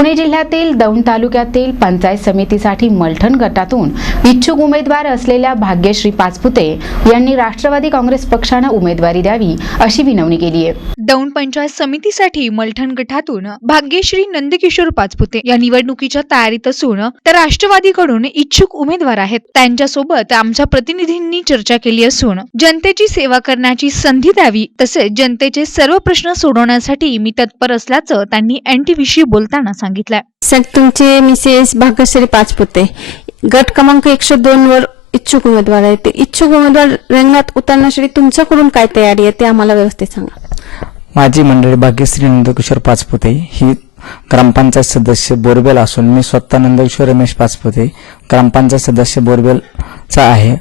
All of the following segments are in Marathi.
पुणे जिल्ह्यातील दौंड तालुक्यातील पंचायत समितीसाठी मलठण गटातून इच्छुक उमेदवार असलेल्या भाग्यश्री पाचपुते यांनी राष्ट्रवादी काँग्रेस पक्षानं उमेदवारी द्यावी अशी विनवणी केली आहे. दौंड पंचायत समितीसाठी मलठण गटातून भाग्यश्री नंदकिशोर पाचपुते या निवडणुकीच्या तयारीत असून तर राष्ट्रवादीकडून इच्छुक उमेदवार आहेत. त्यांच्यासोबत आमच्या प्रतिनिधींनी चर्चा केली असून जनतेची सेवा करण्याची संधी द्यावी तसेच जनतेचे सर्व प्रश्न सोडवण्यासाठी मी तत्पर असल्याचं त्यांनी एनटीव्हीशी बोलताना सांगितलं. सर तुमचे मिसेस भाग्यश्री पाचपुते. गट क्रमांक एकशे दोन वर इच्छुक उमेदवार आहे ते इच्छुक उमेदवार रिंगणात उतरण्यासाठी तुमच्याकडून काय तयारी आहे ते आम्हाला व्यवस्थित सांगा. माझी मंडळी भाग्यश्री नंदकिशोर पाचपुते ही ग्रामपंचायत सदस्य बोरबेल असून मी स्वतः नंदकिशोर रमेश पाचपुते ग्रामपंचायत सदस्य बोरबेलचा आहे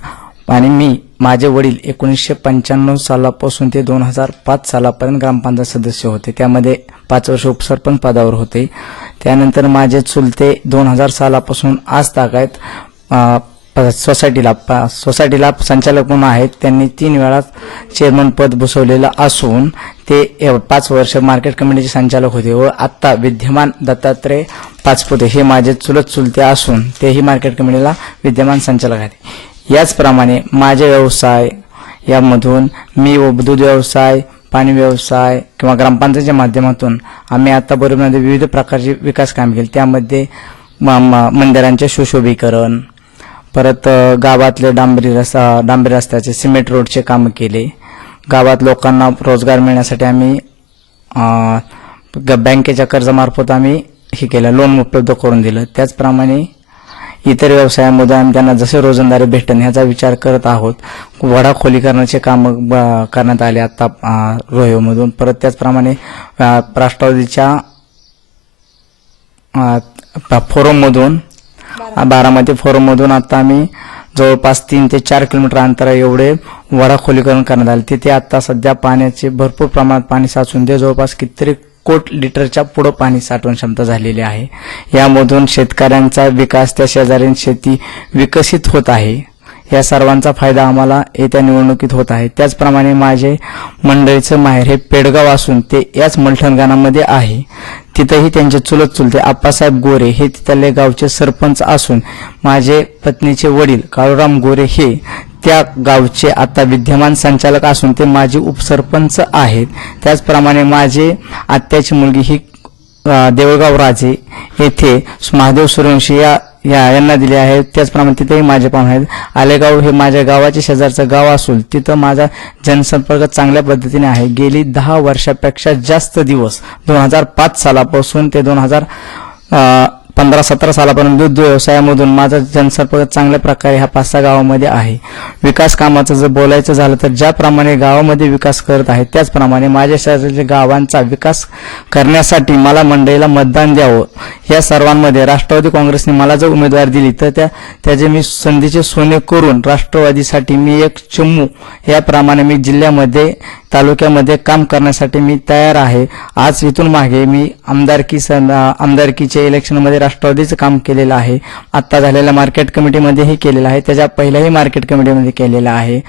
आणि मी माझे वडील एकोणीसशे पंच्याण्णव सालापासून ते दोन हजार पाच सालापर्यंत ग्रामपंचायत सदस्य होते. त्यामध्ये पाच वर्ष उपसरपंच पदावर होते. त्यानंतर माझे चुलते दोन हजार सालापासून आज ताक आहेत. प- सोसायटीला सोसायटीला संचालक म्हणून आहेत. त्यांनी तीन वेळा चेअरमन पद बसवलेलं असून ते पाच वर्ष मार्केट कमिटीचे संचालक होते व आत्ता विद्यमान दत्तात्रय पाचपुते हे माझे चुलत चुलते असून तेही मार्केट कमिटीला विद्यमान संचालक आहेत. याचप्रमाणे माझे व्यवसाय यामधून मी व दूध व्यवसाय पाणी व्यवसाय किंवा ग्रामपंचायतच्या माध्यमातून आम्ही आता बरोबरमध्ये विविध प्रकारचे विकास काम केले. त्यामध्ये म- म- मंदिरांचे सुशोभीकरण परत गावातले डांबरी रस्ता डांबरी रस्त्याचे सिमेंट रोडचे कामं केले. गावात लोकांना रोजगार मिळण्यासाठी आम्ही ग- बँकेच्या कर्जामार्फत आम्ही हे केलं लोन उपलब्ध करून दिलं. त्याचप्रमाणे इतर व्यवसायामध्ये आम्ही त्यांना जसे रोजंदारी भेटेल ह्याचा विचार करत आहोत. वडा खोलीकरणाचे काम करण्यात आले आता अ, रोह्योमधून. परत त्याचप्रमाणे राष्ट्रवादीच्या फोरममधून बारामती. फोरममधून आता आम्ही जवळपास तीन ते चार किलोमीटर अंतरा एवढे वडा खोलीकरण करण्यात आले. तिथे आता सध्या पाण्याचे भरपूर प्रमाणात पाणी साचून ते जवळपास कितीतरी कोट लिटरच्या पुढं पाणी साठवण क्षमता झालेली आहे. यामधून शेतकऱ्यांचा विकास त्या शेजारील शेती विकसित होत आहे. या सर्वांचा फायदा आम्हाला येत्या निवडणुकीत होत आहे. त्याचप्रमाणे माझे मंडळीचं माहेर हे पेडगाव असून ते याच मलठणगाणामध्ये आहे. तिथंही त्यांचे चुलत चुलते आप्पासाहेब गोरे हे तिथले गावचे सरपंच असून माझे पत्नीचे वडील काळूराम गोरे हे त्या गावचे आता विद्यमान संचालक असून ते माझे उपसरपंच आहेत. त्याचप्रमाणे माझे आत्याची मुलगी ही देवळगाव राजे येथे महादेव सूर्यवंशी या या यांना दिले आहेत त्याचप्रमाणे तिथेही माझे पाहुणे आहेत. आलेगाव हे माझ्या गावाचे शेजारचं गाव असून तिथं माझा जनसंपर्क चांगल्या पद्धतीने आहे. गेली दहा वर्षापेक्षा जास्त दिवस दोन हजार पाच सालापासून ते दोन हजार पंधरा सतरा सालापर्यंत दूध व्यवसायामधून माझा जनसंपर्क चांगल्या प्रकारे ह्या पाच सहा गावामध्ये आहे. विकास कामाचं जर बोलायचं झालं तर ज्याप्रमाणे गावामध्ये विकास करत आहे त्याचप्रमाणे माझ्या शहरातील गावांचा विकास करण्यासाठी मला मंडळीला मतदान द्यावं या सर्वांमध्ये राष्ट्रवादी काँग्रेसने मला जर उमेदवार दिली तर त्या त्याचे मी संधीचे सोने करून राष्ट्रवादीसाठी मी एक चमू याप्रमाणे मी जिल्ह्यामध्ये तालुक्यामध्ये काम करण्यासाठी मी तयार आहे. आज इथून मागे मी आमदारकी सन- आमदारकीच्या इलेक्शनमध्ये राष्ट्रवादीचं काम केलेलं आहे. आत्ता झालेल्या मार्केट कमिटीमध्येही केलेलं आहे. त्याच्या पहिल्याही मार्केट कमिटीमध्ये केलेलं आहे.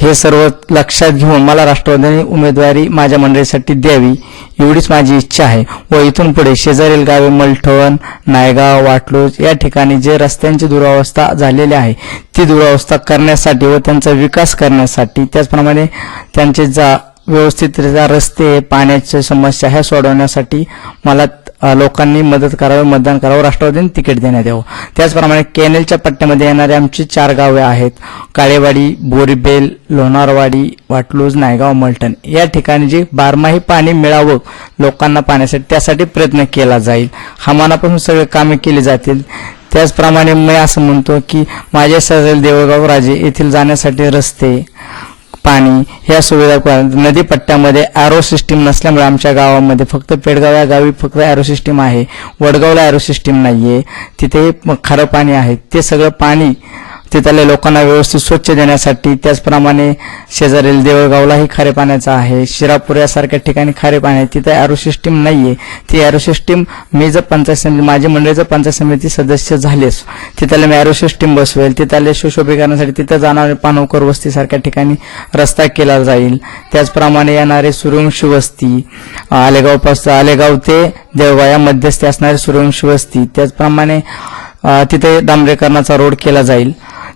हे सर्व लक्षात घेऊन मला राष्ट्रवादीने उमेदवारी माझ्या मंडळीसाठी द्यावी एवढीच माझी इच्छा आहे. व इथून पुढे शेजारील गावे मलठण नायगाव वाटलूज या ठिकाणी जे रस्त्यांची दुरावस्था झालेली आहे ती दुरावस्था करण्यासाठी व त्यांचा विकास करण्यासाठी त्याचप्रमाणे त्यांचे जा व्यवस्थितरित्या रस्ते पाण्याच्या समस्या ह्या सोडवण्यासाठी मला लोकांनी मदत करावी मतदान करावं राष्ट्रवादीने तिकीट देण्यात यावं. त्याचप्रमाणे केनेलच्या पट्ट्यामध्ये येणारे आमची चार गावे आहेत. काळेवाडी बोरीबेल लोणारवाडी वाटलूज नायगाव मलटण. या ठिकाणी जे बारमाही पाणी मिळावं लोकांना पाण्यासाठी त्यासाठी प्रयत्न केला जाईल. हमानापासून सगळे कामे केली जातील. त्याचप्रमाणे मी असं म्हणतो की माझ्या शेजारी देवळगाव राजे येथील जाण्यासाठी रस्ते पाणी या सुविधा क- नदी पट्ट्यामध्ये ॲरो सिस्टीम नसल्यामुळे आमच्या गावामध्ये फक्त पेडगाव या गावी फक्त ॲरो सिस्टीम आहे. वडगावला ॲरो सिस्टीम नाही आहे तिथे खारं पाणी आहे. ते सगळं पाणी तिथल्या लोकांना व्यवस्थित स्वच्छ देण्यासाठी त्याचप्रमाणे शेजारील देवळगावलाही खारे पाण्याचा आहे. शिरापूर यासारख्या ठिकाणी खारे पाणी आहे. तिथे ॲरो सिस्टीम नाही आहे ती ॲरो सिस्टीम मी जर पंचायत समिती माझी मंडळी जर पंचायत समिती सदस्य झालेच तिथल्या मी ॲरो सिस्टीम बसवेल. तिथल्या सुशोभीकरणासाठी तिथं जाणारे पानवकर वस्तीसारख्या ठिकाणी रस्ता केला जाईल. त्याचप्रमाणे येणारे सूर्यवंशी वस्ती आलेगावपासून आलेगाव ते देवगाव या मध्यस्थी असणारे सूर्यवंशी वस्ती त्याचप्रमाणे तिथे डांबरेकरणाचा रोड केला जाईल.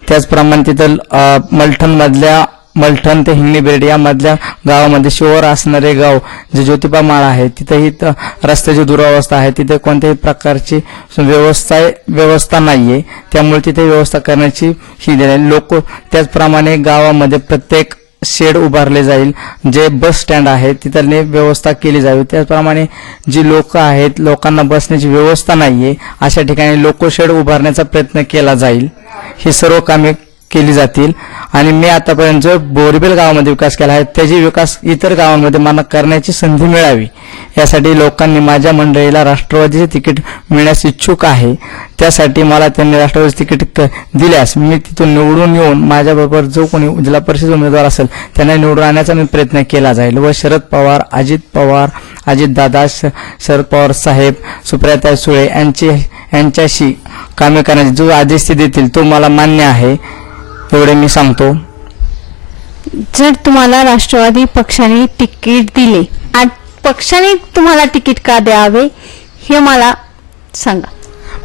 त्याचप्रमाणे तिथं अ, मलठणमधल्या मलठण ते हिंगणी बेर्ड या मधल्या गावामध्ये शिवर असणारे गाव जे ज्योतिबा माळ आहे तिथेही त- रस्त्याची दुरावस्था आहे. तिथे कोणत्याही प्रकारची व्यवस्था व्यवस्था नाहीये. त्यामुळे तिथे व्यवस्था करण्याची ही दिली लोक त्याचप्रमाणे गावामध्ये प्रत्येक शेड उभारले जाईल. जे बस स्टँड आहे तिथली व्यवस्था केली जावी. त्याचप्रमाणे जी लोक आहेत लोकांना बसण्याची व्यवस्था नाहीये अशा ठिकाणी लोको शेड उभारण्याचा प्रयत्न केला जाईल. ही सर्व कामे केली जातील. आणि मी आतापर्यंत जो बोरबेल गावामध्ये विकास केला आहे. त्याची विकास इतर गावांमध्ये मला करण्याची संधी मिळावी. यासाठी लोकांनी माझ्या मंडळीला राष्ट्रवादीचे तिकीट मिळण्यास इच्छुक आहे. त्यासाठी मला त्यांनी राष्ट्रवादीचे तिकीट क- दिल्यास मी तिथून निवडून येऊन माझ्याबरोबर जो कोणी जिल्हा परिषद उमेदवार असेल त्यांना निवडून आणण्याचा मी प्रयत्न केला जाईल. व शरद पवार अजित पवार अजितदादा श शरद पवार साहेब सुप्रियाता सुळे यांची यांच्याशी कामे करण्याची जो आदेश ते देतील तो मला मान्य आहे. एवढे मी सांगतो. जर तुम्हाला राष्ट्रवादी पक्षाने तिकीट दिले आणि पक्षाने तुम्हाला तिकीट का द्यावे हे मला सांगा.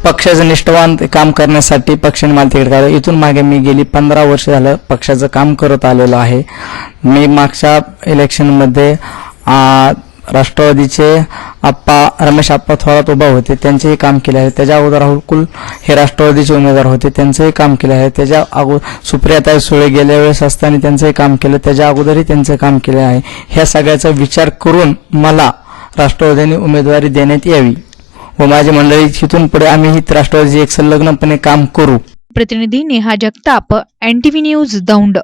पक्षाचं निष्ठावान काम करण्यासाठी पक्षाने मला तिकीट काढलं इथून मागे मी गेली पंधरा वर्ष झालं पक्षाचं काम करत आलेलो आहे. मी मागच्या इलेक्शनमध्ये आ, राष्ट्रवादीचे आप्पा रमेश आप्पा थोरात उभा होते त्यांचेही काम केले आहे. त्याच्या अगोदर राहुल कुल हे राष्ट्रवादीचे उमेदवार होते त्यांचंही काम केले आहे. त्याच्या अगोदर सुप्रियाताई सुळे गेल्या वेळेस असताना त्यांचंही काम केलं त्याच्या अगोदरही त्यांचं काम केले आहे. ह्या सगळ्याचा विचार करून मला राष्ट्रवादीने उमेदवारी देण्यात यावी व माझी मंडळी तिथून पुढे आम्ही ही राष्ट्रवादीचे एक संलग्नपणे काम करू. प्रतिनिधी नेहा जगताप एनटीव्ही न्यूज दौंड.